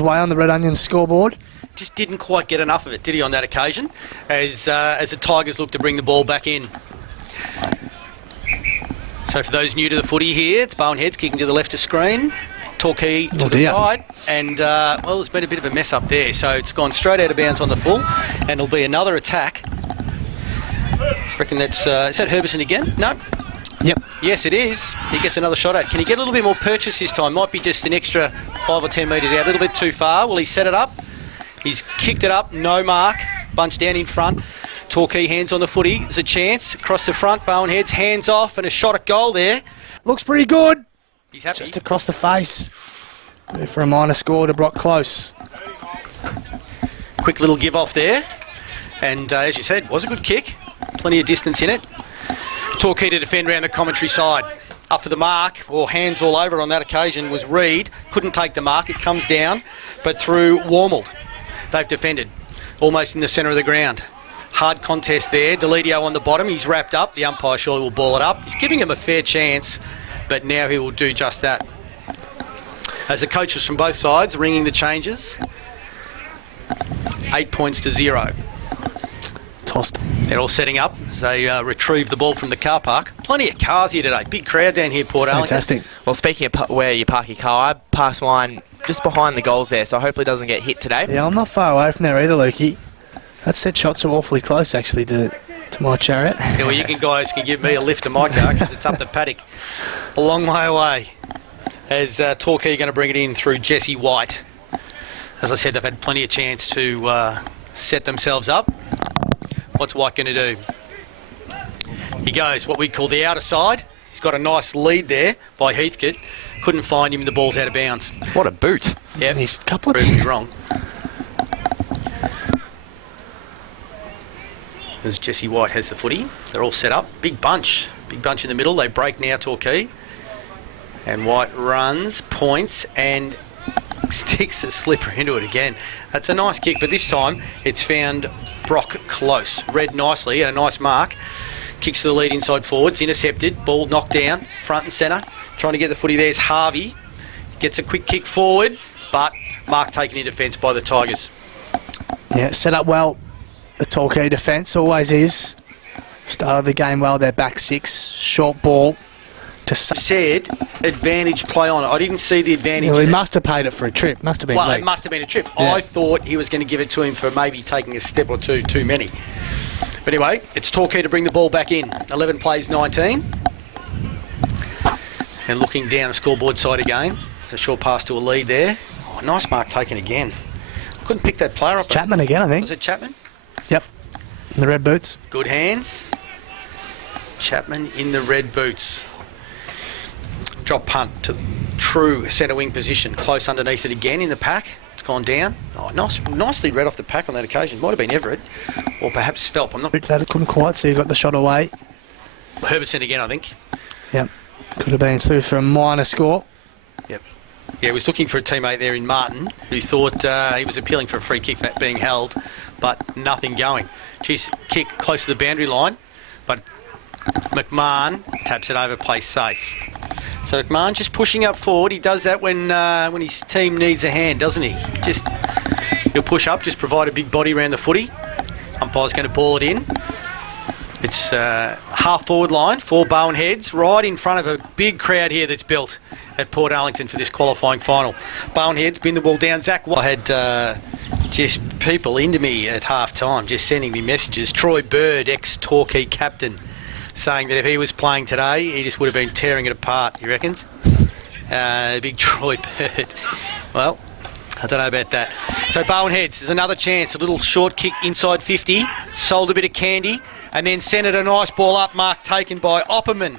Way on the Red Onions scoreboard. Just didn't quite get enough of it, did he, on that occasion, as the Tigers look to bring the ball back in. So for those new to the footy here, it's Bowenheads kicking to the left of screen, Torquay to the right, and well, there's been a bit of a mess up there, so it's gone straight out of bounds on the full, and it'll be another attack. Reckon that's is that Herbison again? No. Yep. Yes, it is. He gets another shot at. Can he get a little bit more purchase this time? Might be just an extra 5 or 10 metres out, a little bit too far. Will he set it up? He's kicked it up, no mark. Bunch down in front. Torquay hands on the footy. There's a chance. Across the front, Bowenheads hands off and a shot at goal there. Looks pretty good. He's happy. Just across the face. For a minor score to Brock Close. Quick little give off there. And as you said, was a good kick. Plenty of distance in it. Torquay to defend around the commentary side. Up for the mark, or hands all over on that occasion, was Reed. Couldn't take the mark. It comes down, but through Warmald. They've defended. Almost in the centre of the ground. Hard contest there. Delidio on the bottom. He's wrapped up. The umpire surely will ball it up. He's giving him a fair chance, but now he will do just that. As the coaches from both sides ringing the changes. 8 points to 0. Tossed. They're all setting up as they retrieve the ball from the car park. Plenty of cars here today. Big crowd down here, Port Arlington. Fantastic. Well, speaking of where you park your car, I passed mine just behind the goals there, so hopefully it doesn't get hit today. Yeah, I'm not far away from there either, Lukey. That set shots are awfully close, actually, to my chariot. Yeah, well, you guys can give me a lift to my car because it's up the paddock. A long way away. As Torquay are going to bring it in through Jesse White. As I said, they've had plenty of chance to set themselves up. What's White going to do? He goes what we call the outer side. He's got a nice lead there by Heathcote. Couldn't find him. The ball's out of bounds. What a boot. Yeah, he's a couple of proved me wrong. As Jesse White has the footy. They're all set up. Big bunch in the middle. They break now, Torquay. And White runs, points, and sticks a slipper into it again. That's a nice kick, but this time it's found Brock Close. Read nicely, and a nice mark. Kicks to the lead inside forwards, intercepted, ball knocked down, front and centre. Trying to get the footy there is Harvey. Gets a quick kick forward, but mark taken in defence by the Tigers. Yeah, set up well. The Torquay defence always is. Started the game well, their back six. Short ball. Said advantage play on it. I didn't see the advantage. Well, he must have paid it for a trip. Must have been. Well, leaked. it must have been a trip. Yeah. I thought he was going to give it to him for maybe taking a step or two too many. But anyway, it's Torquay to bring the ball back in. 11 plays 19. And looking down the scoreboard side again. It's a short pass to a lead there. Oh, nice mark taken again. Couldn't pick that player up. It's Chapman again, I think. Was it Chapman? Yep. In the red boots. Good hands. Chapman in the red boots. Drop punt to true centre wing position. Close underneath it again in the pack. It's gone down. Oh, nicely read off the pack on that occasion. Might have been Everett or perhaps Phelps. I'm not. That couldn't quite, so you got the shot away. Herbison again, I think. Yep. Could have been through for a minor score. Yep. Yeah, he was looking for a teammate there in Martin who thought he was appealing for a free kick for being held, but nothing going. Geez, kick close to the boundary line, but McMahon taps it over, plays safe. So McMahon just pushing up forward. He does that when his team needs a hand, doesn't he? He'll push up, just provide a big body around the footy. Umpire's going to ball it in. It's half forward line for Bowenheads, right in front of a big crowd here that's built at Port Arlington for this qualifying final. Bowenheads bin the ball down. Zach, I had just people into me at half time, just sending me messages. Troy Bird, ex-Torquay captain, saying that if he was playing today, he just would have been tearing it apart, he reckons. Big Troy Bird. Well, I don't know about that. So Bowenheads, there's another chance. A little short kick inside 50. Sold a bit of candy. And then sent it a nice ball up. Mark taken by Opperman.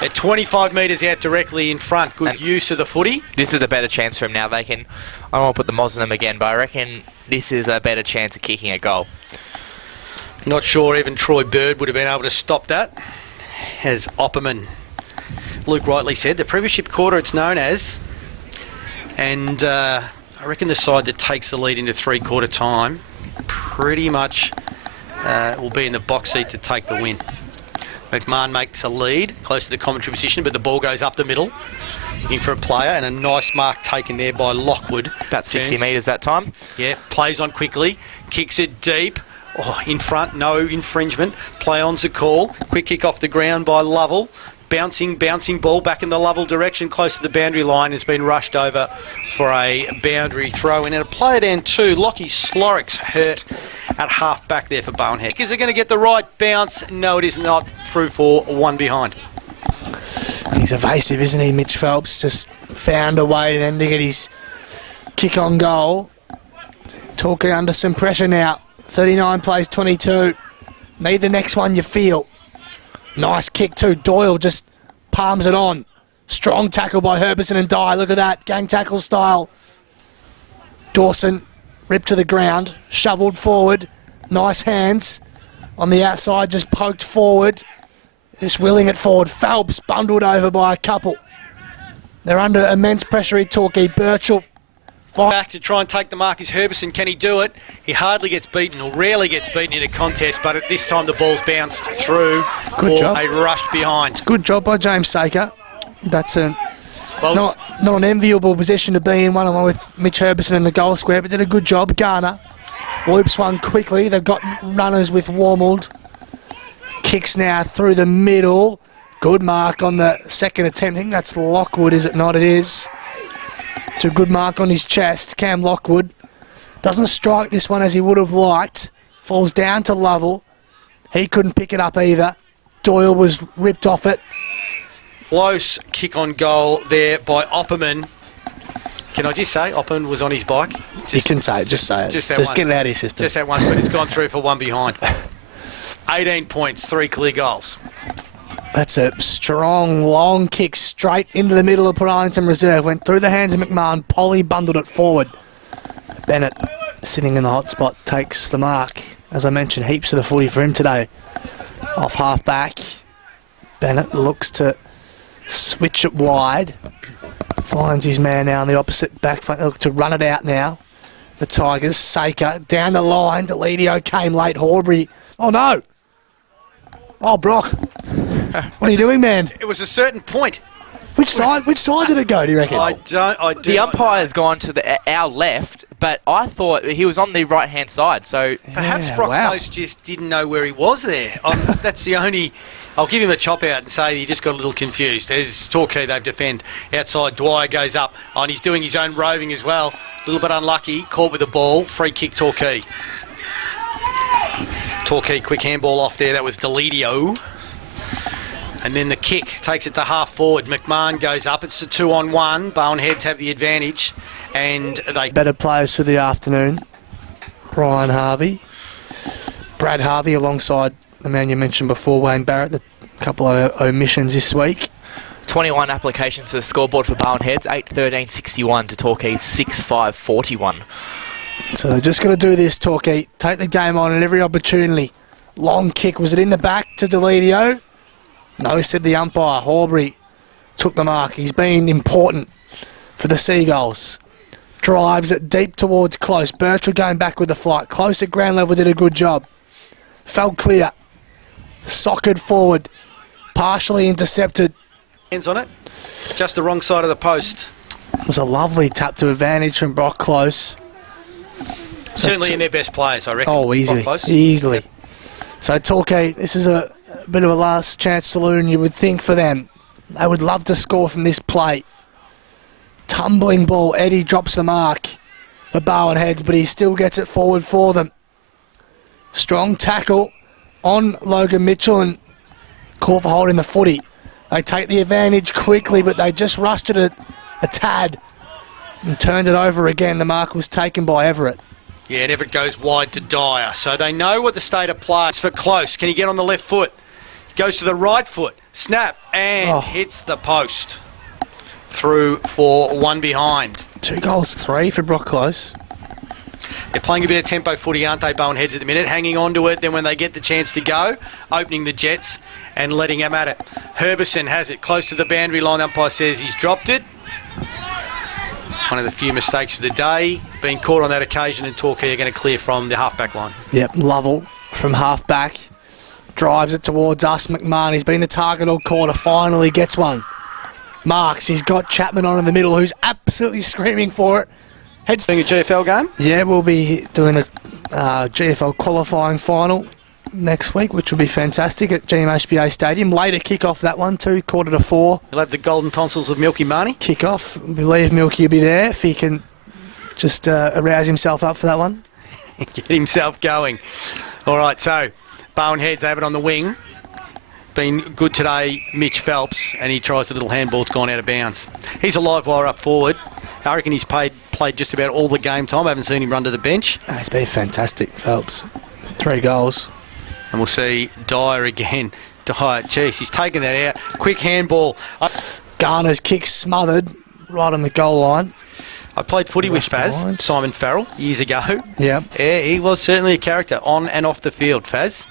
At 25 metres out directly in front. Good use of the footy. This is a better chance for him now. I don't want to put the mods on them again, but I reckon this is a better chance of kicking a goal. Not sure even Troy Bird would have been able to stop that. As Opperman, Luke rightly said, the premiership quarter it's known as. And I reckon the side that takes the lead into three-quarter time pretty much will be in the box seat to take the win. McMahon makes a lead close to the commentary position, but the ball goes up the middle. Looking for a player, and a nice mark taken there by Lockwood. About 60 Turns- metres that time. Yeah, plays on quickly, kicks it deep. Oh, in front, no infringement. Play on's the call. Quick kick off the ground by Lovell. Bouncing ball back in the Lovell direction, close to the boundary line. Has been rushed over for a boundary throw in. And a player down too. Lockie Slorrick's hurt at half back there for Bonehead. Is it going to get the right bounce? No, it is not. Through for one behind. He's evasive, isn't he? Mitch Phelps just found a way then to get his kick on goal. Torquay under some pressure now. 39 plays 22. Need the next one, you feel. Nice kick too. Doyle just palms it on. Strong tackle by Herbison and Dye. Look at that. Gang tackle style. Dawson ripped to the ground. Shovelled forward. Nice hands. On the outside, just poked forward. Just willing it forward. Phelps bundled over by a couple. They're under immense pressure at Torquay. Birchall. Back to try and take the mark is Herbison. Can he do it? He hardly gets beaten, or rarely gets beaten in a contest, but at this time the ball's bounced through. Good job. A rush behind. Good job by James Saker. That's Well, not an enviable position to be in, one-on-one with Mitch Herbison in the goal square, but did a good job. Garner loops one quickly. They've got runners with Warmold. Kicks now through the middle. Good mark on the second attempt. I think that's Lockwood, is it not? It is. It's a good mark on his chest. Cam Lockwood doesn't strike this one as he would have liked. Falls down to Lovell. He couldn't pick it up either. Doyle was ripped off it. Close kick on goal there by Opperman. Can I just say Opperman was on his bike? You can say it. Just say it. Just Just, that one. get it out of your system. Just that once, but it's gone through for one behind. 18 points, 3 clear goals. That's a strong, long kick straight into the middle of Port Arlington Reserve. Went through the hands of McMahon. Polly bundled it forward. Bennett, sitting in the hot spot, takes the mark. As I mentioned, heaps of the footy for him today. Off half back. Bennett looks to switch it wide. Finds his man now on the opposite back front. They look to run it out now. The Tigers. Saker down the line. Deledio came late. Horbury. Oh no! Oh, Brock. What are you doing, man? It was a certain point. Which side did it go, do you reckon? I do The not umpire's gone to our left, but I thought he was on the right-hand side, so... Perhaps Yeah, Brock wow. Close just didn't know where he was there. That's the only... I'll give him a chop out and say he just got a little confused. As Torquay, they've defend outside. Dwyer goes up, and he's doing his own roving as well. A little bit unlucky. Caught with the ball. Free kick, Torquay. Torquay, quick handball off there. That was Deledio. And then the kick takes it to half forward. McMahon goes up. It's a 2-on-1. Boneheads have the advantage. And they... Better players for the afternoon. Ryan Harvey. Brad Harvey alongside the man you mentioned before, Wayne Barrett. A couple of omissions this week. 21 applications to the scoreboard for Boneheads, 8-13-61 to Torquay's 6-5-41. So they're just going to do this, Torquay. Take the game on at every opportunity. Long kick. Was it in the back to Deledio? No, said the umpire. Horbury took the mark. He's been important for the Seagulls. Drives it deep towards Close. Birchall going back with the flight. Close at ground level did a good job. Fell clear. Socked forward. Partially intercepted. Hands on it. Just the wrong side of the post. It was a lovely tap to advantage from Brock Close. Certainly in their best players, I reckon. Oh, easily. Brock Close. Easily. Yep. So Torquay, this is a bit of a last chance saloon, you would think, for them. They would love to score from this play. Tumbling ball. Eddie drops the mark for Bowenheads, but he still gets it forward for them. Strong tackle on Logan Mitchell and call for holding the footy. They take the advantage quickly, but they just rushed it a tad and turned it over again. The mark was taken by Everett. Yeah, and Everett goes wide to Dyer. So they know what the state of play is for Close. Can he get on the left foot? Goes to the right foot. Snap and hits the post. Through for one behind. 2 goals, 3 for Brock Close. They're playing a bit of tempo footy, aren't they, Boneheads, at the minute? Hanging on to it, then when they get the chance to go, opening the jets and letting them at it. Herbison has it close to the boundary line. The umpire says he's dropped it. One of the few mistakes of the day. Being caught on that occasion, and Torquay are going to clear from the half-back line. Yep, Lovell from half-back. Drives it towards us. McMahon, he's been the target all quarter. Finally gets one. Marks, he's got Chapman on in the middle, who's absolutely screaming for it. Heads. Doing a GFL game? Yeah, we'll be doing a GFL qualifying final next week, which will be fantastic at GMHBA Stadium. Later kick-off that one too, 3:45. He'll have the golden tonsils of Milky Marnie. Kick-off. I believe Milky will be there if he can just arouse himself up for that one. Get himself going. All right, so Bowen Heads have it on the wing. Been good today, Mitch Phelps, and he tries a little handball. It's gone out of bounds. He's a live wire up forward. I reckon he's played just about all the game time. I haven't seen him run to the bench. He's been fantastic, Phelps. 3 goals. And we'll see Dyer again. Dyer, geez, he's taken that out. Quick handball. Garner's kick smothered right on the goal line. I played footy with Rush Faz, behind. Simon Farrell, years ago. Yep. Yeah, he was certainly a character on and off the field, Faz.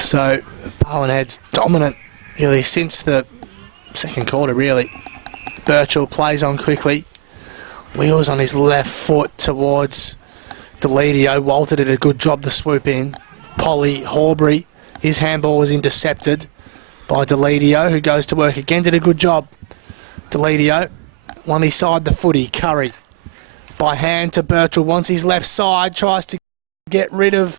So, Bowenhead's dominant, really, since the second quarter, really. Birchall plays on quickly. Wheels on his left foot towards Deledio. Walter did a good job to swoop in. Polly Horbury, his handball was intercepted by Deledio, who goes to work again, did a good job. Deledio, one he side the footy. Curry, by hand to Birchall, wants his left side, tries to get rid of